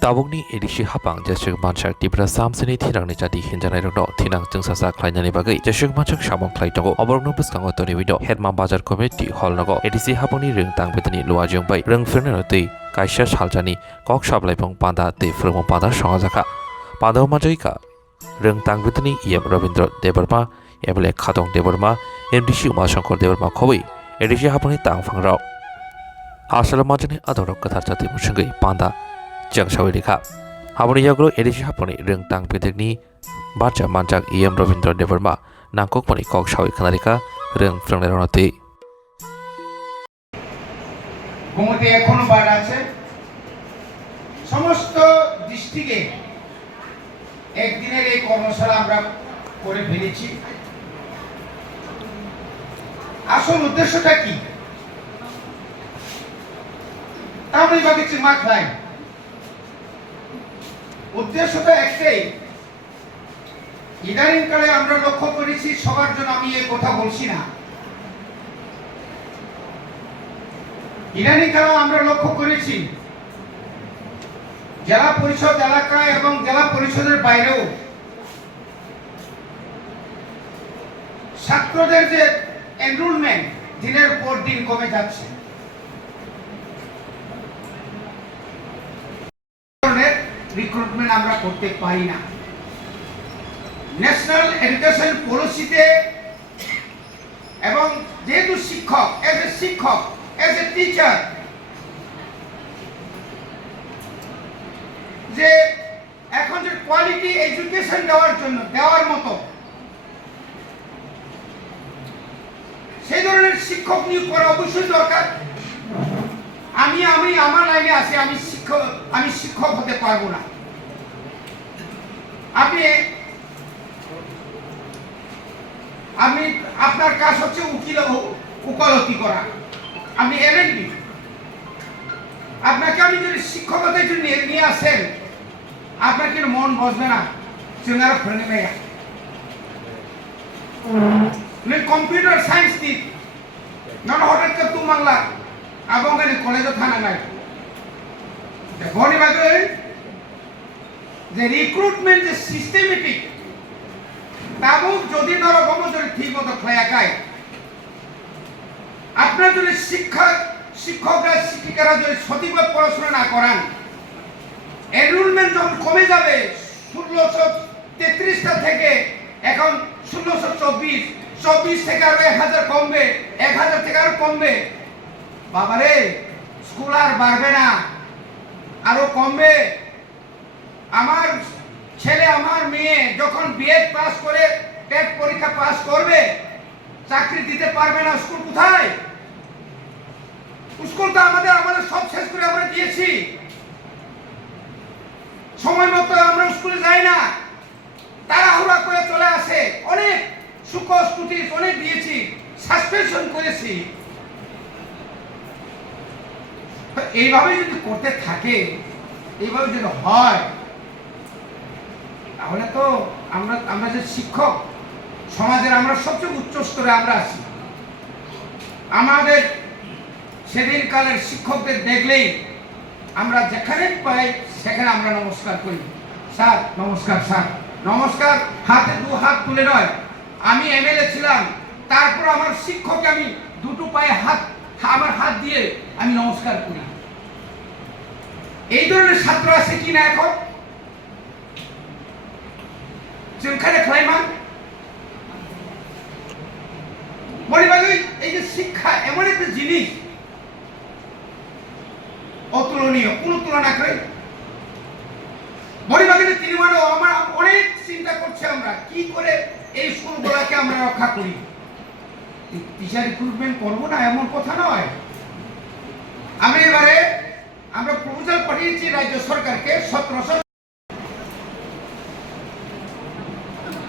Ttaadcni edisi Haphang jasuk manchak tibra samsini thinangni jadi hinjanai rokno thinang jungsasa khlainani bagai jasuk manchak samong khlai tongo oborno bwskango toni wido Hetma Bazar Community Hall nogo edisi Haphangni Rwngtang betani luajung bai rwngfrno tei kaisa saljani kok sablaipong panda tei frungmo panda songajaka panda majaika Rwngtang betani Yem Rabindra Debarma MLA Khatong Debarma MDC Umashankar Debarma khobei edisi Haphangni tangphang rok asal majani adorok kathar jati musungai panda Jangsawi Rekha. Haboni Yagro edisi Haphangni Rwngtang Bedekni Bacha Manchak Yem Rabindra Debarma Nangkokmani Kok Sawi Khanarika Rwngfrangleronate ঘুমোতে এখনো বার আছে সমস্ত ডিস্ট্রিক্টে একদিনের এই কর্মশালা আমরা করে ফেলেছি আসল উদ্দেশ্যটা কি আমি ভাবছি মাথায় উদ্দেশ্যটা একটাই ইদানিংকালে আমরা লক্ষ্য করেছি সবার জন্য আমি এই কথা বলছি না ইদানিংকালে আমরা লক্ষ্য করেছি জেলা পরিষদ এলাকায় এবং জেলা পরিষদের বাইরেও ছাত্রদের যে এনরোলমেন্ট দিনের পর দিন কমে যাচ্ছে রিক্রুটমেন্ট আমরা করতে পারি না ন্যাশনাল এডুকেশন পলিসিতে এবং যেহেতু শিক্ষক এজ এ টিচার যে এখন যে কোয়ালিটি এডুকেশন দেওয়ার মতো সেই ধরনের শিক্ষক নিয়োগ করা অবশ্যই দরকার আমি আমার লাইনে আছি আমি শিক্ষক হতে পারবো না আপনি আপনার কাজ হচ্ছে উকালতি করা আপনি এলএলবি আপনাকে আমি যদি শিক্ষকতার জন্য নিয়ে আসেন আপনার কিন্তু মন বসবে না চেঙ্গারা ফেলে ভাইয়া কম্পিউটার সায়েন্স দিক নন হঠাৎ করে তু Bangla abang kan college thana nai boni bagoi যে রিক্রুটমেন্ট যে সিস্টেমেটিক তাবো যদি নরকম যদি ঠিকমতো খায়াকায় আপনারা যদি শিক্ষকরা শিক্ষিকারা যদি সঠিকভাবে পড়াশোনা না করান এনরোলমেন্ট যখন কমে যাবে 1633টা থেকে এখন 1624 থেকে আরো 1000 কমবে 1000 থেকে আরো কমবে বাবারে স্কুল আর বাড়বে না আরো কমবে আমার ছেলে আমার মেয়ে যখন বিএড পাস করে টেট পরীক্ষা পাস করবে চাকরি দিতে পারবে না স্কুল কোথায় স্কুল তো আমাদের সব শেষ করে আমরা দিয়েছি সময় মতো আমরা স্কুলে যাই না তাড়াহুড়া করে চলে আসে অনেক সুকোষ নোটিশ অনেক দিয়েছি সাসপেনশন করেছি এইভাবে যদি করতে থাকে এইভাবে যদি হয় তাহলে তো আমরা যে শিক্ষক সমাজের আমরা সবচেয়ে উচ্চ স্তরে আমরা আছি আমাদের সেদিন কালের শিক্ষকদের দেখলেই আমরা যেখানে পাই সেখানে আমরা নমস্কার করি স্যার নমস্কার হাতে দু হাত তুলে নয় আমি এমএলএ ছিলাম তারপর আমার শিক্ষককে আমি দুটো পায়ে আমার হাত দিয়ে আমি নমস্কার করি এই ধরনের ছাত্র আছে কিনা এখন যেখানে ক্লাইমান মরিবাগই এই যে শিক্ষা এমন একটা জিনিস অতুলনীয় কোন তুলনা করে মরিবাগের তিনি মানে আমরা অনেক চিন্তা করছি আমরা কি করে এই স্কুলগুলোকে আমরা রক্ষা করি টিচার রিক্রুটমেন্ট করবো না এমন কথা নয় আমরা প্রপোজাল পাঠিয়েছি রাজ্য সরকারকে 1700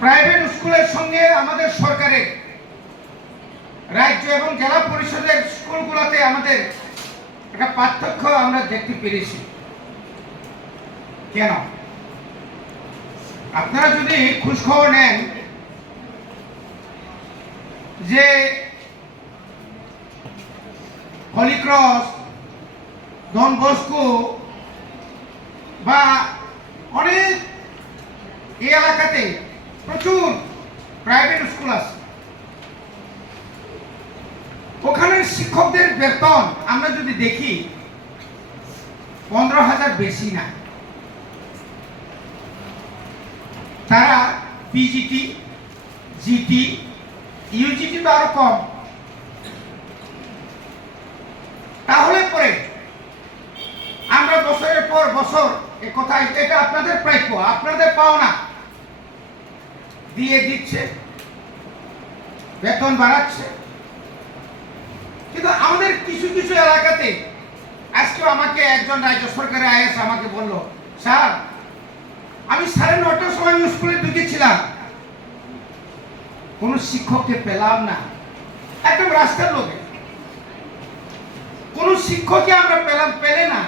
প্রাইভেট স্কুলের সঙ্গে আমাদের সরকারের রাজ্য এবং জেলা পরিষদের স্কুলগুলোতে আমাদের একটা পার্থক্য আমরা দেখতে পেরেছি কেন আপনারা যদি খোঁজখবর নেন যে হলি ক্রস ডন বস্কো বা অনেক এই এলাকাতে প্রচুর প্রাইভেট স্কুল আছে, ওখানের শিক্ষকদের বেতন আমরা যদি দেখি 15,000 বেশি না। তারা পিজিটি, জিটি, ইউজিটি তো আরো কম। তাহলে পরে আমরা বছরের পর বছর কথা, এটা আপনাদের প্রাপ্য, আপনাদের পাওনা দিয়ে দিচ্ছে, বেতন বাড়াচ্ছে। কিন্তু আমাদের কিছু কিছু এলাকাতে আজকে আমাকে একজন রাজ্য সরকারের আইএস আমাকে বলল, স্যার আমি 9:30টার সময় স্কুলে ঢুকেছিলাম, কোন শিক্ষককে পেলাম না, একদম রাস্তার লোকে কোন শিক্ষককে আমরা পেলে না।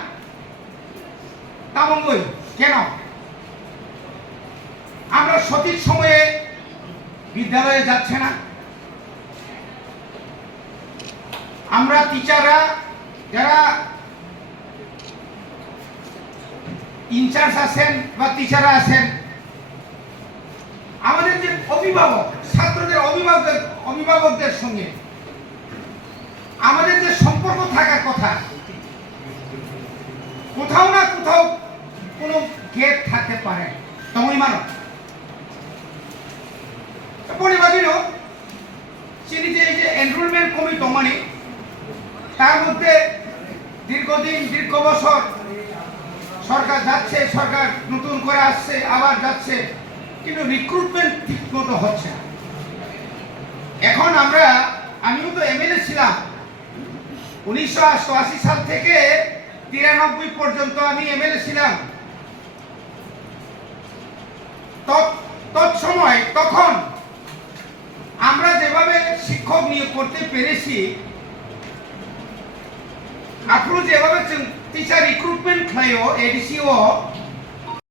তামঙ্গই কেন? আমরা সঠিক সময়ে বিদ্যালয়ে যাচ্ছে না, আমরা টিচাররা যারা ইনচার্জ আছেন বা টিচাররা আছেন, আমাদের যে অভিভাবক, ছাত্রদের অভিভাবকদের সঙ্গে আমাদের যে সম্পর্ক থাকার কথা, কোথাও না কোথাও কোনো গ্যাপ থাকতে পারে। তুমি মানো পরিবাদীন চিনি যে এই যে এনরোলমেন্ট কমিটি, মানে তার মধ্যে দীর্ঘ বছর সরকার যাচ্ছে, সরকার নতুন করে আসছে, আবার যাচ্ছে, কিন্তু রিক্রুটমেন্ট ঠিক মতো হচ্ছে না। এখন আমিও তো এমএলএ ছিলাম 1988 সাল থেকে 93 পর্যন্ত আমি এমএলএ ছিলাম। তৎসময় তখন আমরা যেভাবে শিক্ষক নিয়োগ করতে পেরেছি, আপনারা যেভাবে টিচার রিক্রুটমেন্ট খাইও এডিসিও